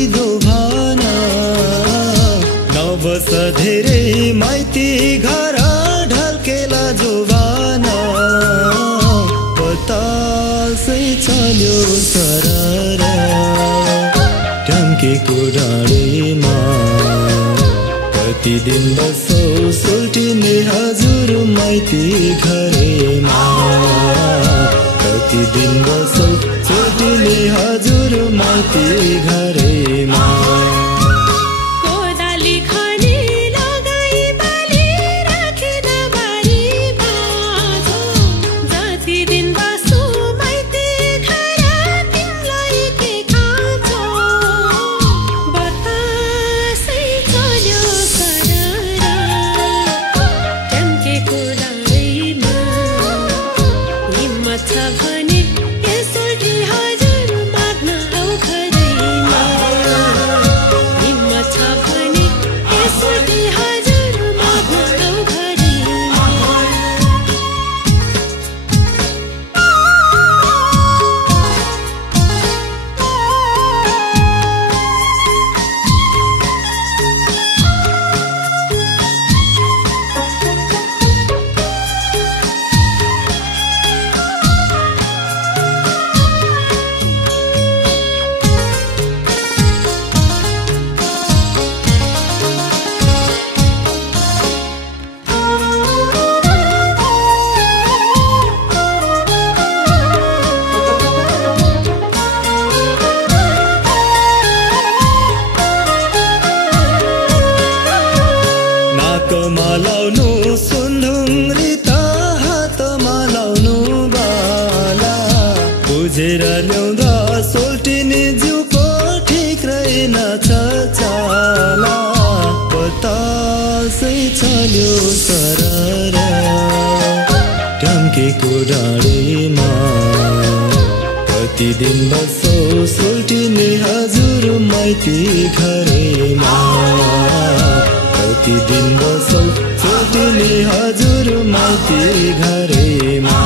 आइदो भन नबस धेरै माइती घर ढल्केला जोबान बतासै चल्यो सरर ढम्केको डाँडैमा प्रतिदिन बसौ सुल्टिने हजुर माइती घरैमा प्रतिदिन बसौ सुल्टिने हजुर माइती घरैमा लाउनु सुन्दुङ्री त हातमा लाउनु बाला बुझेर ल्याउँदा सोल्टिने जिउको ठिक रहेनछ चाला बतासै चल्यो सरर ढम्केको डाँडैमा प्रतिदिन बसौ सोल्टिने हजुर माइती घरैमा प्रतिदिन बसौ सोल्टिने हजुर माइती घरैमा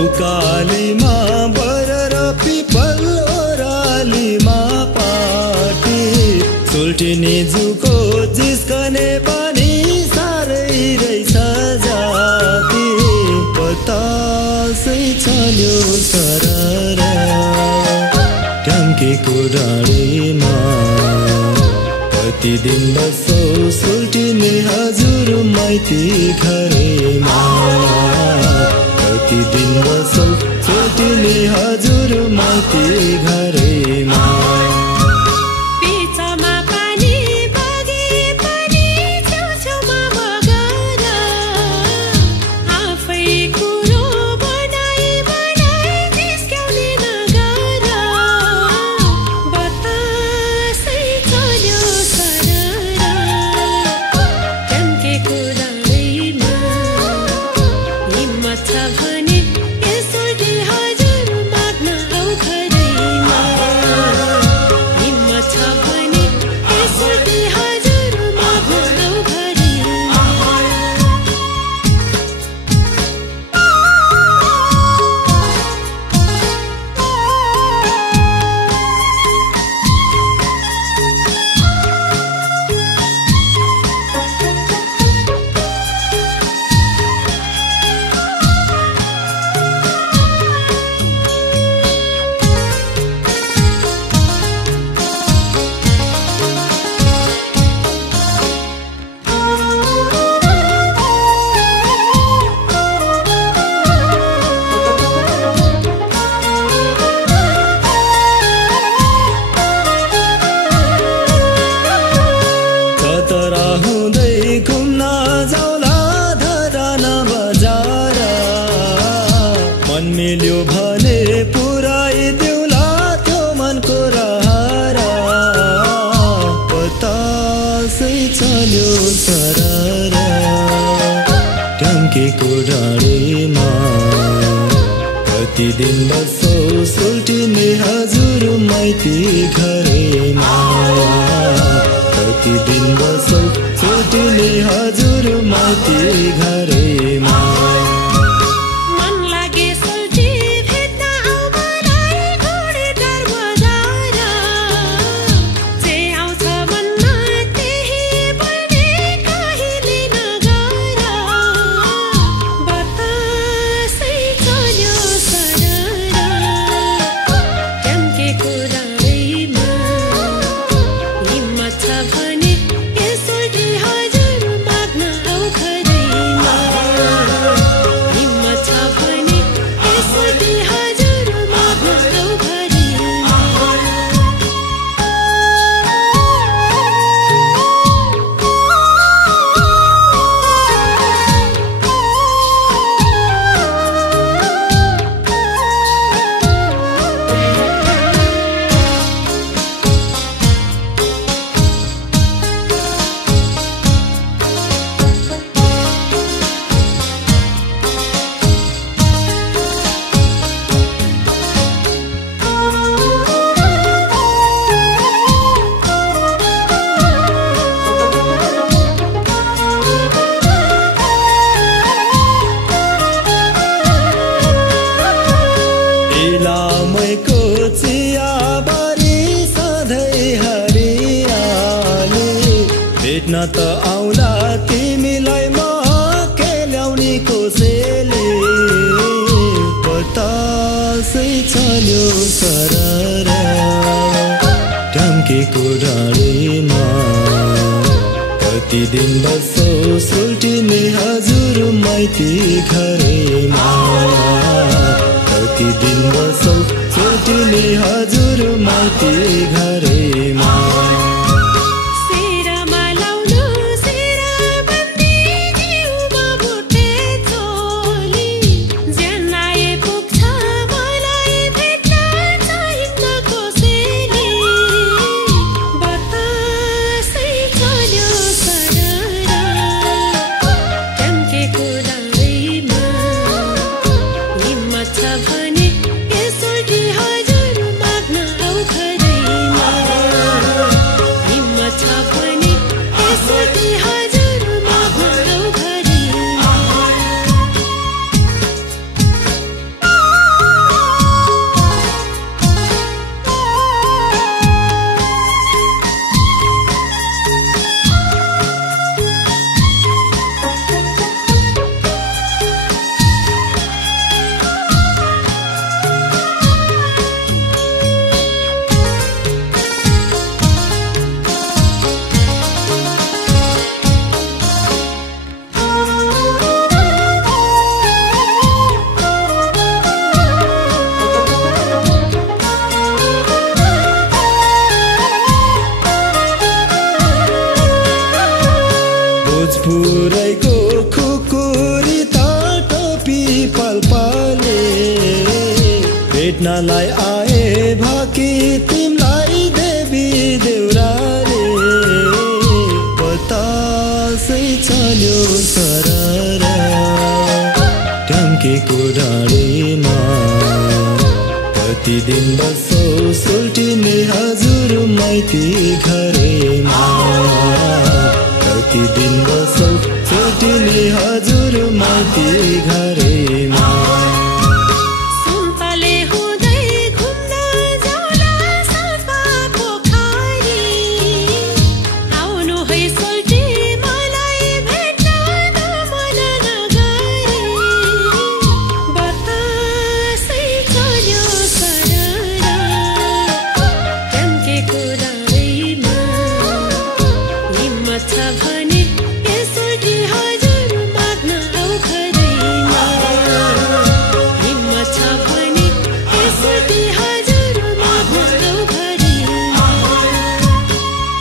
उकालीमा बर र पिपल ओरालीमा पाटी सोल्टिने जुको जिस्कने पानी साह्रै रहेछ जाति बतासै चल्यो सरर ढम्केको डाँडैमा प्रतिदिन बसौ सोल्टिने हजुर माइती घरैमा प्रतिदिन बसौ सोल्टिने हजुर माइती घरैमा भने यसो हजुर माग्न आऊ घरैमा पुराइदेऊला त्यो मनको रहरा बतासै चल्यो सररा ढङ्केको डाँडीमा प्रतिदिन बसौ सुल्टिने हजुर माइती घरैमा प्रतिदिन बसौ सुल्टिने हजुर माइती घरैमा इलामैको चियाबारी सधैँ हरियाली भेट्न त आउला तिमीलाई म केल्याउने कोसेली बतासै चल्यो सररा ढङ्केको डाँडीमा प्रतिदिन बसौ सुल्टिने हजुर माइती घरैमा प्रतिदिन बसौ सुल्टिने हजुर माइती घरैमा भोजपुरैको खुकुरी टोपी पलपले भेट्नलाई आए भाकी तिमलाई देवी देउराले बतासै चल्यो सररा ढङ्केको डाँडीमा प्रतिदिन बसौ सुल्टिने हजुर माइती घरैमा प्रतिदिन बसौ सुल्टिने हजुर माइती घरैमा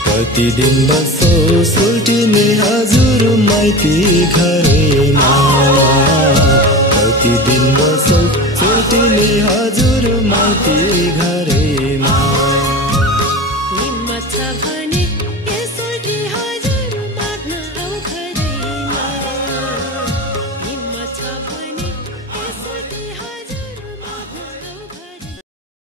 प्रतिदिन बसौ सुल्टिने हजुर माइती घरैमा प्रतिदिन बसौ सुल्टिने हजुर माइती घर